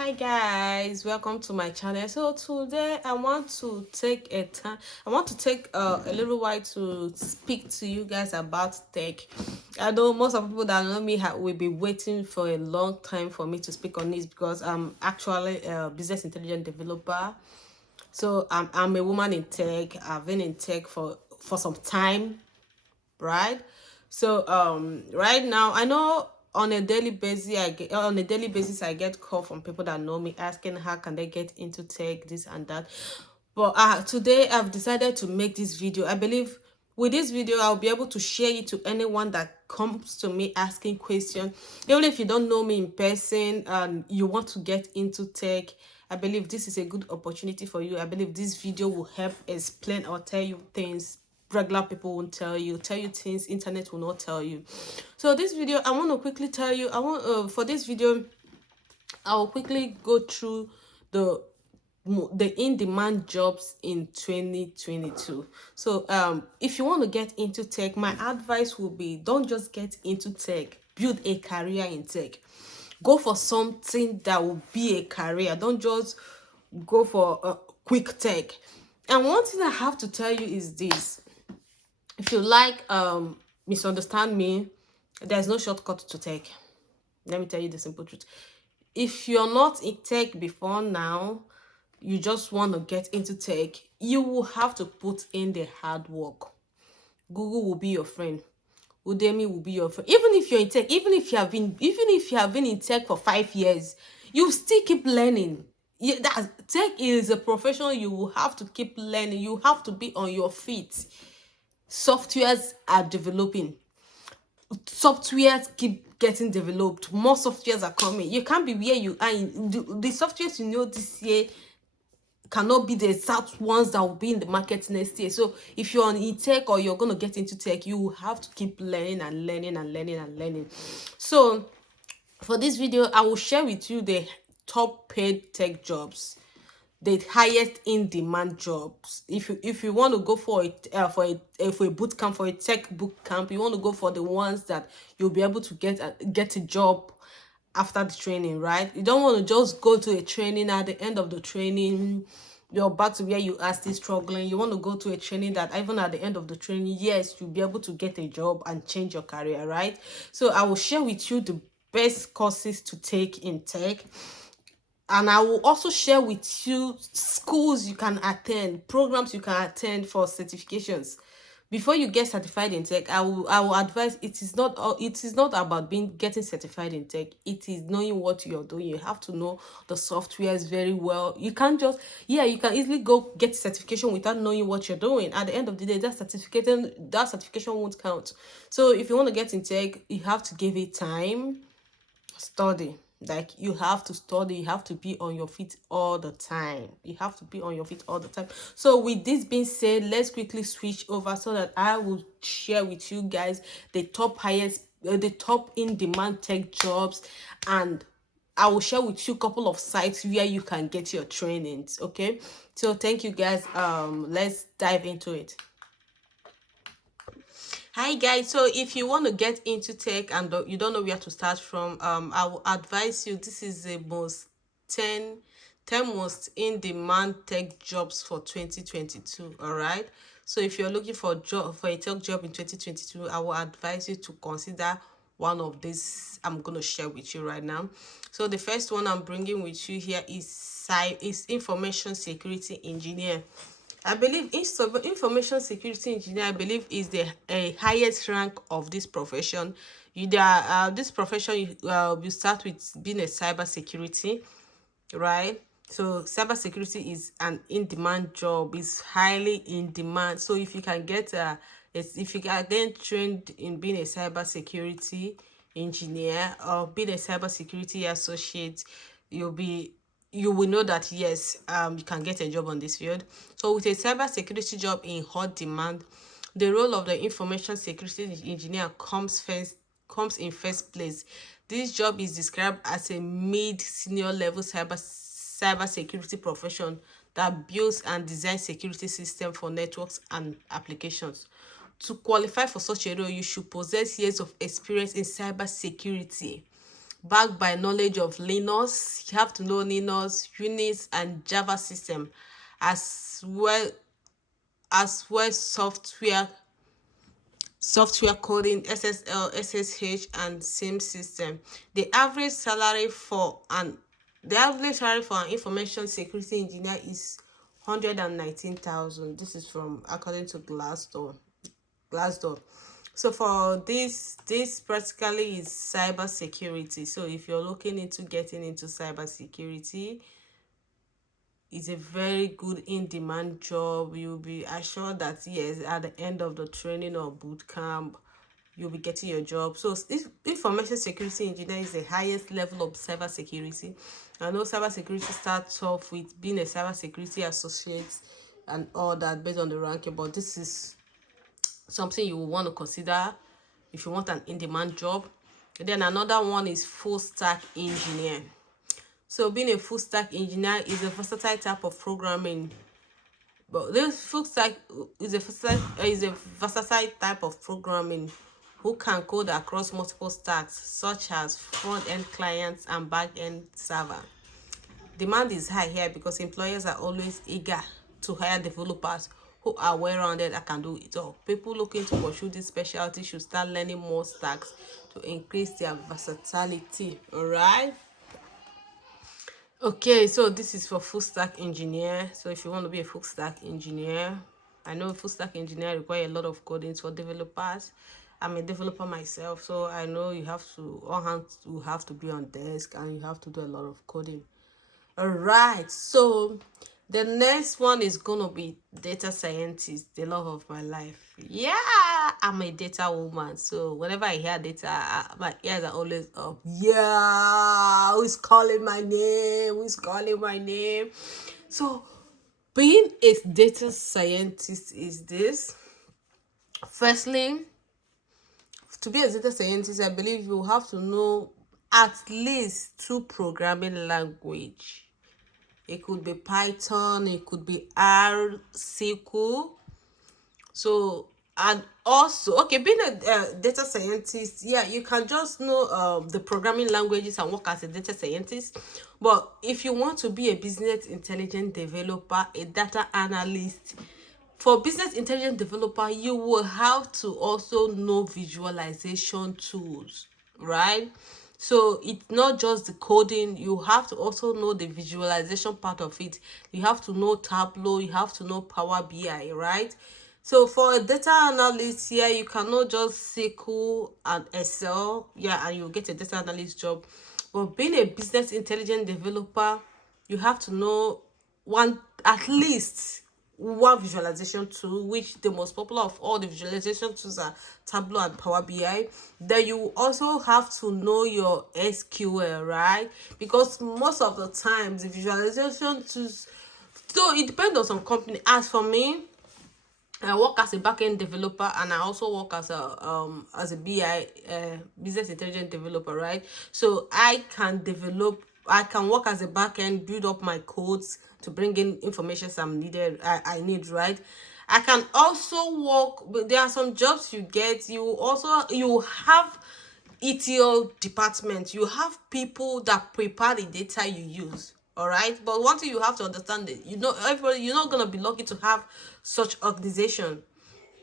Hi guys, welcome to my channel. So today I want to take a little while to speak to you guys about tech. I know most of the people that know me will be waiting for a long time for me to speak on this because I'm actually a business intelligence developer. So I'm a woman in tech. I've been in tech for some time, right? So right now I know on a daily basis I get call from people that know me asking how can they get into tech, this and that. But today I've decided to make this video. I believe with this video I'll be able to share it to anyone that comes to me asking questions. Even if you don't know me in person and you want to get into tech, I believe this is a good opportunity for you. I believe this video will help explain or tell you things regular people won't tell you things internet will not tell you. So this video I want to quickly tell you, I want for this video I will quickly go through the in-demand jobs in 2022. So if you want to get into tech, my advice will be don't just get into tech, build a career in tech. Go for something that will be a career. Don't just go for a quick tech. And one thing I have to tell you is this: if you misunderstand me, there's no shortcut to tech. Let me tell you the simple truth. If you're not in tech before now, you just want to get into tech, you will have to put in the hard work. Google will be your friend. Udemy will be your friend. Even if you're in tech, even if you have been in tech for 5 years, you still keep learning. Tech is a profession you will have to keep learning. You have to be on your feet. Softwares are developing. Softwares keep getting developed. More softwares are coming. You can't be where you are in the softwares this year cannot be the exact ones that will be in the market next year. So if you're on tech or you're going to get into tech, you will have to keep learning and learning and learning and learning. So for this video I will share with you the top paid tech jobs, the highest in demand jobs. If you want to go for a boot camp, for a tech boot camp, you want to go for the ones that you'll be able to get a job after the training, right? You don't want to just go to a training, at the end of the training you're back to where you are still struggling. You want to go to a training that even at the end of the training, yes, you'll be able to get a job and change your career, right? So I will share with you the best courses to take in tech, and I will also share with you schools you can attend, programs you can attend for certifications. Before you get certified in tech, I will advise, it is not about getting certified in tech. It is knowing what you're doing. You have to know the softwares very well. You can't just, yeah, you can easily go get certification without knowing what you're doing. At the end of the day, that certification won't count. So if you want to get in tech, you have to give it time. Study. Like, you have to study, you have to be on your feet all the time. So with this being said, let's quickly switch over so that I will share with you guys the top in demand tech jobs, and I will share with you a couple of sites where you can get your trainings. Okay, so thank you guys. Let's dive into it. Hi guys, so if you want to get into tech and you don't know where to start from, I will advise you, this is the most 10 most in-demand tech jobs for 2022. All right, so if you're looking for a tech job in 2022, I will advise you to consider one of these I'm going to share with you right now. So the first one I'm bringing with you here is information security engineer. I believe information security engineer, I believe, is the highest rank of this profession. This profession, you start with being a cyber security, right? So cyber security is an in-demand job. It's highly in demand. So if you can if you are then trained in being a cyber security engineer or being a cyber security associate, you will know that yes, you can get a job on this field. So with a cyber security job in hot demand, the role of the information security engineer comes in first place. This job is described as a mid-senior level cyber security profession that builds and designs security systems for networks and applications. To qualify for such a role, you should possess years of experience in cyber security, backed by knowledge of Linux. You have to know Linux, Unix, and Java system, as well software coding, SSL, SSH, and same system. The average salary for an information security engineer is 119,000. This is from according to Glassdoor. So for this practically is cyber security. So if you're looking into getting into cyber security, it's a very good in-demand job. You'll be assured that yes, at the end of the training or boot camp, you'll be getting your job. So if information security engineer is the highest level of cyber security. I know cyber security starts off with being a cyber security associate and all that based on the ranking, but this is something you will want to consider if you want an in-demand job. And then another one is full stack engineer. So being a full stack engineer is a versatile type of programming. But this full stack is a versatile type of programming who can code across multiple stacks, such as front-end clients and back-end server. Demand is high here because employers are always eager to hire developers who are well-rounded and can do it all. People looking to pursue this specialty should start learning more stacks to increase their versatility. All right. Okay, so this is for full stack engineer. So if you want to be a full stack engineer, I know full stack engineer require a lot of coding for developers. I'm a developer myself, so I know you have to all hands you have to be on desk and you have to do a lot of coding. All right, so the next one is gonna be data scientist, the love of my life. Yeah, I'm a data woman, so whenever I hear data, my ears are always up. Yeah, who's calling my name? Who's calling my name? So being a data scientist is this. Firstly, to be a data scientist, I believe you have to know at least 2 programming language. It could be Python, it could be R, SQL. So, and also, okay, being a data scientist, yeah, you can just know the programming languages and work as a data scientist. But if you want to be a business intelligence developer, a data analyst, for business intelligence developer, you will have to also know visualization tools, right? So it's not just the coding, you have to also know the visualization part of it. You have to know Tableau, you have to know Power BI, right? So for a data analyst here, you cannot just SQL and Excel, yeah, and you'll get a data analyst job. But being a business intelligence developer, you have to know at least one visualization tool, which the most popular of all the visualization tools are Tableau and Power BI. Then you also have to know your SQL, right? Because most of the times the visualization tools, so it depends on some company. As for me, I work as a backend developer and I also work as a BI business intelligence developer, right? So I can work as a backend, build up my codes to bring in information I need, right? I can also work, but there are some jobs you get, you have ETL department, you have people that prepare the data you use. All right, but one thing you have to understand is, everybody, you're not going to be lucky to have such organization.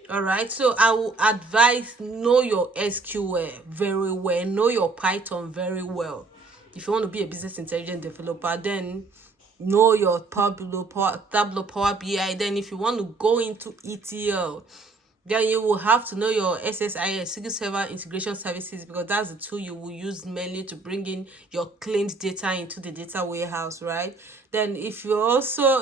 All right, so I will advise, know your SQL very well, know your Python very well. If you want to be a business intelligence developer, then know your Tableau, Power BI. Then if you want to go into ETL, then you will have to know your SSIS, SQL Server Integration Services, because that's the tool you will use mainly to bring in your cleaned data into the data warehouse, right? Then it's also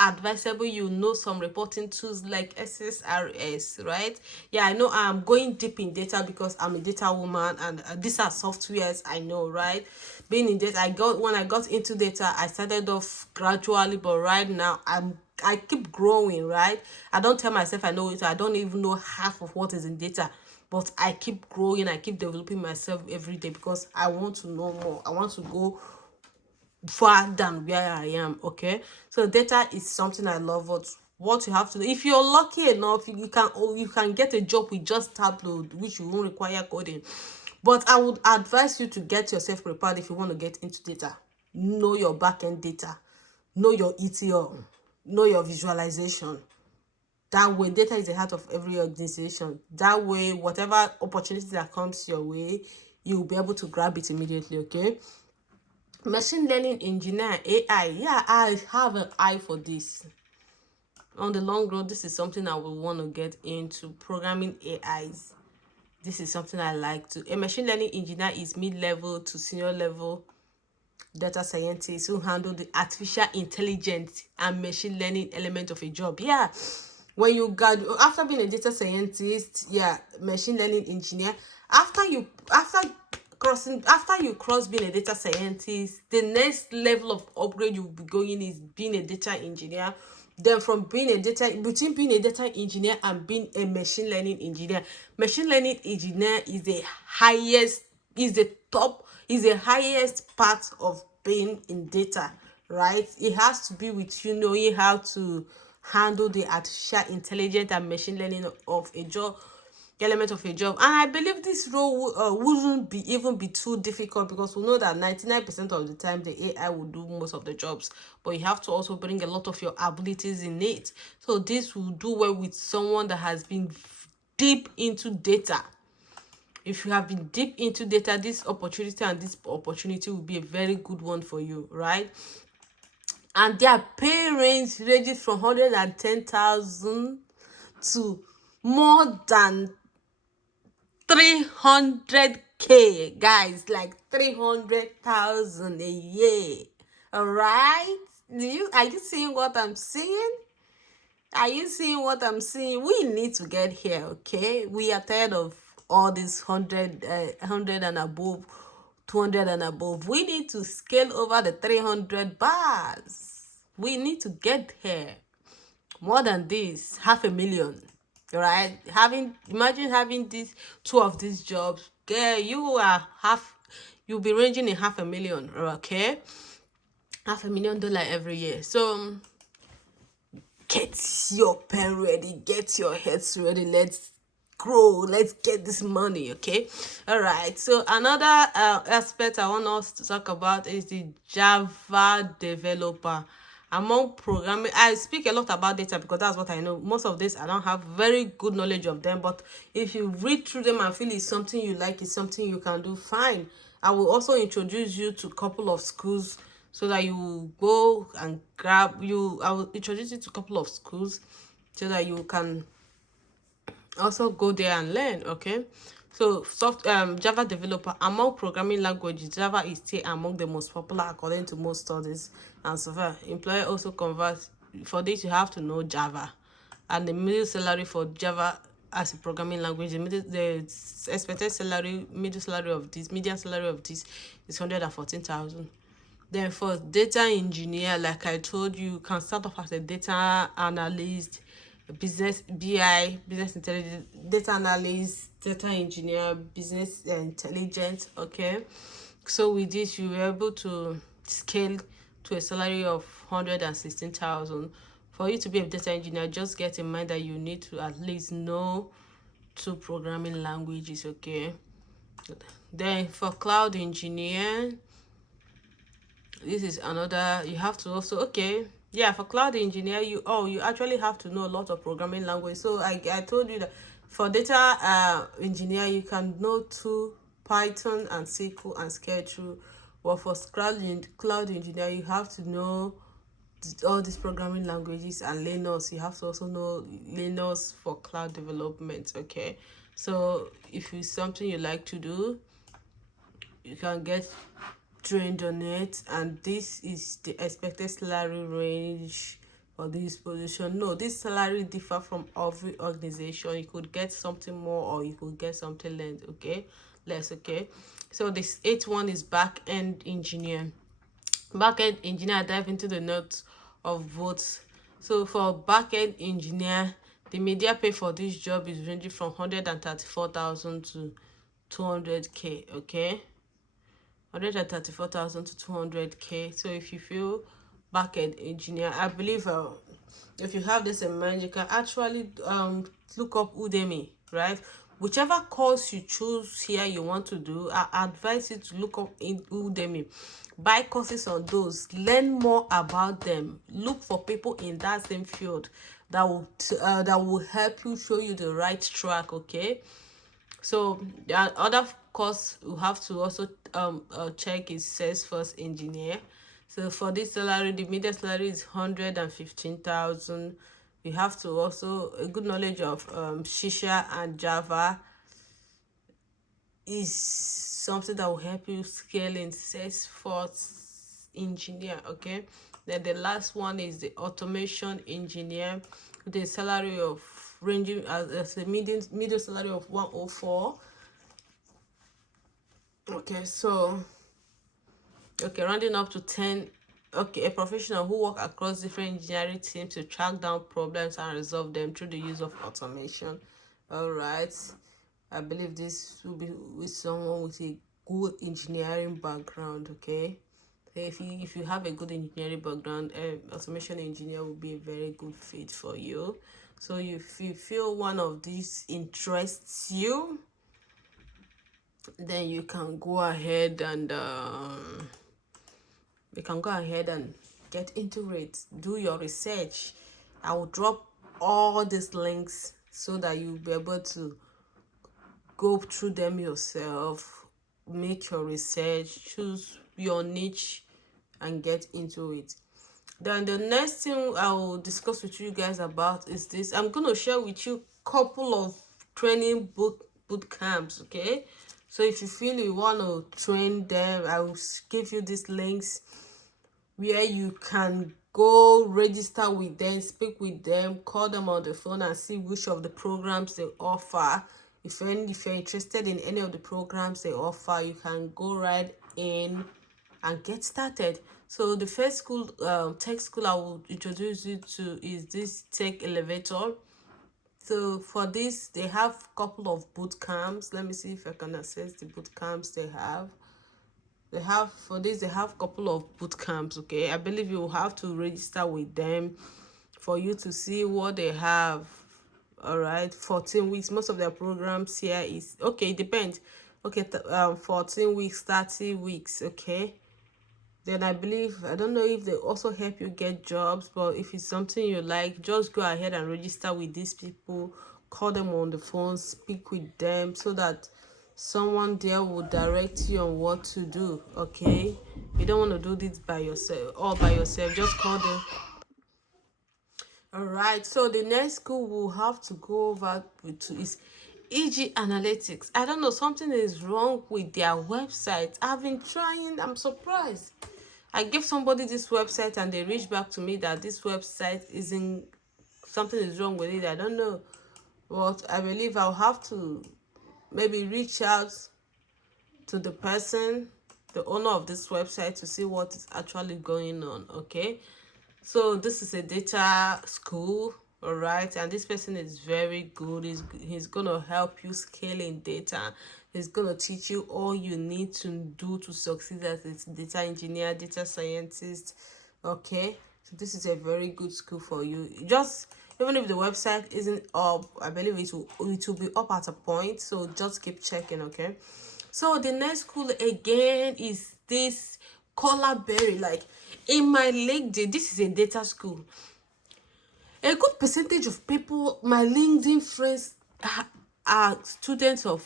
advisable you know some reporting tools like SSRS, right? Yeah, I know I'm going deep in data because I'm a data woman, and these are softwares I know, right? Being in data, when I got into data, I started off gradually, but right now I keep growing, right? I don't tell myself I know it. I don't even know half of what is in data, but I keep growing. I keep developing myself every day because I want to know more. I want to go far than where I am. Okay, so data is something I love. What you have to do, if you're lucky enough, you can get a job with just Tableau, which you won't require coding. But I would advise you to get yourself prepared if you want to get into data. Know your backend data, know your ETL, know your visualization. That way, data is the heart of every organization. That way, whatever opportunity that comes your way, you'll be able to grab it immediately, okay? Machine learning engineer, AI. Yeah, I have an eye for this. On the long run, this is something I will want to get into, programming AIs. This is something I like to. A machine learning engineer is mid-level to senior level data scientists who handle the artificial intelligence and machine learning element of a job. Yeah, when you got after being a data scientist, yeah, machine learning engineer, after you cross being a data scientist, the next level of upgrade you'll be going is being a data engineer. Then from being a data between being a data engineer and being a machine learning engineer, machine learning engineer is the highest, is the top, is the highest part of being in data, right? It has to be with you knowing how to handle the artificial intelligence and machine learning of a job, element of a job. And I believe this role wouldn't be even be too difficult, because we know that 99% of the time the AI will do most of the jobs, but you have to also bring a lot of your abilities in it. So this will do well with someone that has been deep into data. If you have been deep into data, this opportunity will be a very good one for you, right? And their pay range ranges from 110,000 to more than 300K, guys, like 300,000 a year. All right, are you seeing what I'm seeing? Are you seeing what I'm seeing? We need to get here, okay? We are tired of all this 100 and above, 200 and above. We need to scale over the 300 bars. We need to get here. More than this, 500,000, right? Imagine having these two of these jobs. Girl, you'll be ranging in 500,000, okay? $500,000 every year. So get your pen ready, get your heads ready, let's grow, let's get this money, okay? All right, so another aspect I want us to talk about is the Java developer. Among programming, I speak a lot about data because that's what I know. Most of this I don't have very good knowledge of them, but if you read through them and feel it's something you like, it's something you can do, fine. I will also introduce you to a couple of schools so that you go and I will introduce you to a couple of schools so that you can also go there and learn, okay? So Java developer, among programming languages, Java is still among the most popular according to most studies and so far. Employer also converts. For this you have to know Java, and the middle salary for Java as a programming language, the expected salary, median salary of this is 114,000. Then for data engineer, like I told you, you can start off as a data analyst, business intelligence, data analyst, data engineer, business intelligence, okay? So with this, you'll be able to scale to a salary of 116,000. For you to be a data engineer, just get in mind that you need to at least know 2 programming languages, okay? Then for cloud engineer, this is another, you have to also, okay, yeah, for cloud engineer, you actually have to know a lot of programming language. So I told you that for data engineer, you can know 2, Python and SQL and Sketch. But for cloud engineer, you have to know all these programming languages and Linux. You have to also know Linux for cloud development, okay? So if it's something you like to do, you can get trained on it. And this is the expected salary range for this position. No, this salary differ from every organization. You could get something more or you could get something less, okay? So this 8th one is back-end engineer. Back-end engineer, dive into the notes of votes. So for back-end engineer, the media pay for this job is ranging from 134,000 to 200K, okay? 134,000 to 200K. So if you feel back-end engineer, I believe if you have this in mind, you can actually look up Udemy, right? whichever course you choose here you want to do, I advise you to look up in Udemy, buy courses on those, learn more about them, look for people in that same field that will help you, show you the right track. Okay, so the other course you have to also check is Salesforce engineer. So for this salary, the median salary is 115,000. You have to also a good knowledge of Shisha and Java is something that will help you scale in Salesforce engineer. Okay, then the last one is the automation engineer with a salary of ranging as a median salary of 104. Okay, so rounding up to 10. Okay, a professional who work across different engineering teams to track down problems and resolve them through the use of automation. All right, I believe this will be with someone with a good engineering background. Okay, so if you have a good engineering background, automation engineer will be a very good fit for you. So if you feel one of these interests you, then you can go ahead and get into it, do your research. I will drop all these links so that you'll be able to go through them yourself, make your research, choose your niche and get into it. Then the next thing I will discuss with you guys about is this. I'm going to share with you couple of training boot camps. Okay, so if you feel you want to train them, I will give you these links where you can go register with them, speak with them, call them on the phone and see which of the programs they offer. If you're interested in any of the programs they offer, you can go right in and get started. So the first school, tech school I will introduce you to is this Tech Elevator. So for this, they have a couple of boot camps. Let me see if I can access the boot camps they have. They have a couple of boot camps. Okay, I believe you will have to register with them for you to see what they have. All right, 14 weeks. Most of their programs here is okay. It depends. Okay, 14 weeks, 30 weeks. Okay, then I believe, I don't know if they also help you get jobs, but if it's something you like, just go ahead and register with these people, call them on the phone, speak with them so that someone there will direct you on what to do. Okay, you don't want to do this by yourself, just call them. All right, so the next school we'll have to go over to is EG Analytics. I don't know, something is wrong with their website. I've been trying, I'm surprised. I gave somebody this website and they reached back to me that this website isn't, something is wrong with it. I don't know, but I believe I'll have to maybe reach out to the person, the owner of this website, to see what is actually going on. Okay, so this is a data school, all right, and this person is very good. He's gonna help you scale in data. He's gonna teach you all you need to do to succeed as a data engineer, data scientist. Okay, so this is a very good school for you. Just even if the website isn't up, I believe it will be up at a point, so just keep checking. Okay, so the next school again is this Berry. Like in my LinkedIn, this is a data school. A good percentage of people, my LinkedIn friends, are students of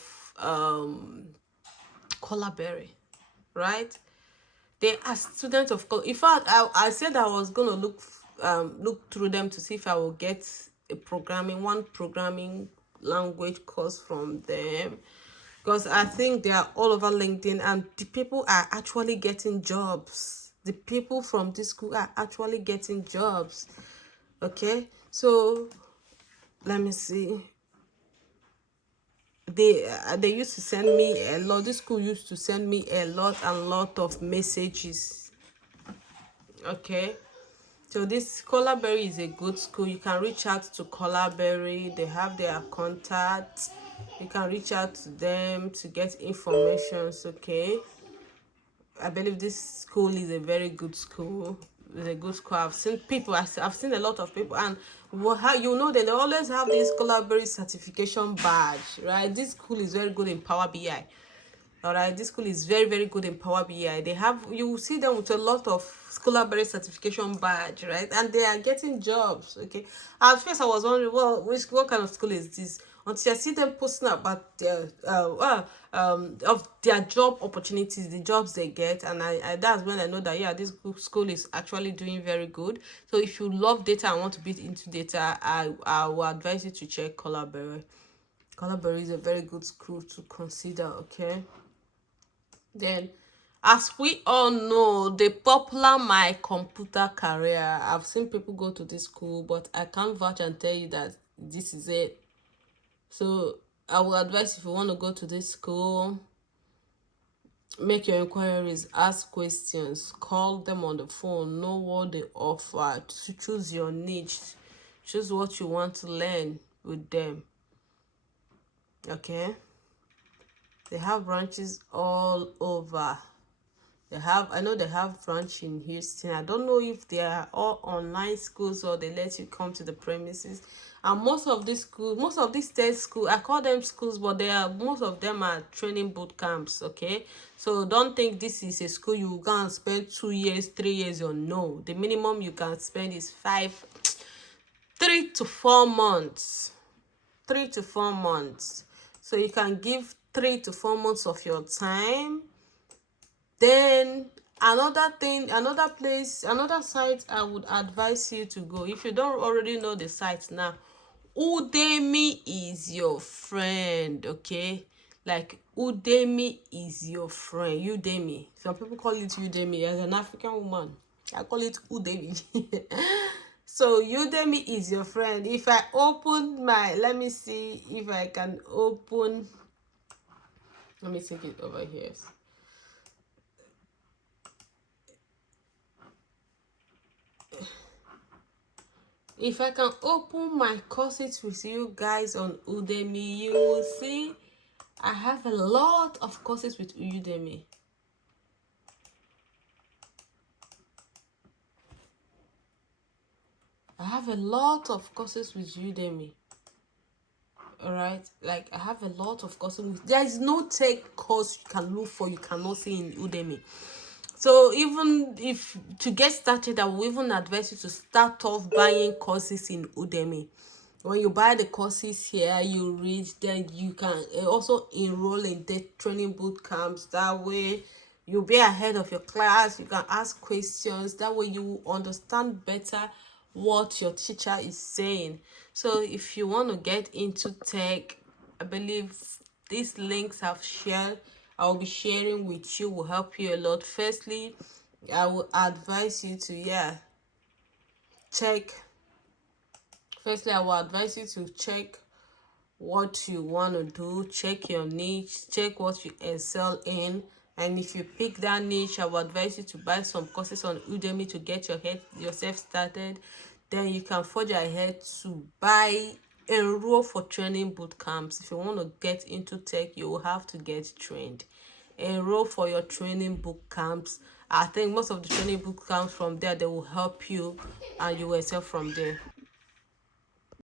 Berry, right? They are students of in fact, I said I was gonna look through them to see if I will get one programming language course from them, because I think they are all over LinkedIn and the people are actually getting jobs. The people from this school are actually getting jobs. Okay, so let me see. They used to send me a lot. This school used to send me a lot of messages. Okay, so this Berry is a good school. You can reach out to Berry. They have their contacts. You can reach out to them to get information. Okay, I believe this school is a very good school. is a good school. I've seen people, I've seen a lot of people, and how you know they always have this Colorberry certification badge, right? This school is very good in Power BI. All right, this school is very, very good in Power BI. They have, you will see them with a lot of Scholarberry certification badge, right? And they are getting jobs. Okay. At first, I was wondering, well, what kind of school is this? Until I see them posting about their of their job opportunities, the jobs they get, and I that's when I know that yeah, this school is actually doing very good. So if you love data and want to be into data, I will advise you to check Colorberry. Colorberry is a very good school to consider. Okay. Then, as we all know, the popular My Computer Career, I've seen people go to this school, but I can't vouch and tell you that this is it. So I will advise, if you want to go to this school, make your inquiries, ask questions, call them on the phone, know what they offer, to choose your niche, choose what you want to learn with them. Okay. They have branches all over. I know they have branch in Houston. I don't know if they are all online schools or they let you come to the premises. And most of these schools, most of these state schools, I call them schools, but most of them are training boot camps. Okay, so don't think this is a school you can spend 2 years, 3 years, or no. The minimum you can spend is 3 to 4 months. 3 to 4 months. So you can give 3 to 4 months of your time. Then another site I would advise you to go, if you don't already know the site now, Udemy is your friend. Okay, like Udemy is your friend. Udemy, some people call it Udemy. As an African woman, I call it Udemy. So Udemy is your friend. If I open my, let me see if I can open, let me take it over here. If I can open my courses with you guys on Udemy, you will see I have a lot of courses with Udemy. I have a lot of courses with Udemy. All right, like I have a lot of courses. There is no tech course you can look for you cannot see in Udemy. So even if to get started, I will even advise you to start off buying courses in Udemy. When you buy the courses here, you read, then you can also enroll in the training boot camps. That way you'll be ahead of your class. You can ask questions. That way you will understand better what your teacher is saying. So if you want to get into tech, I believe these links I've shared, I will be sharing with you, will help you a lot. Firstly, I will advise you to check. Firstly, I will advise you to check what you want to do, check your niche, check what you excel in. And if you pick that niche, I will advise you to buy some courses on Udemy to get yourself started. Then you can forge ahead to enroll for training boot camps. If you want to get into tech, you will have to get trained. Enroll for your training boot camps. I think most of the training boot camps from there, they will help you and you will excel from there.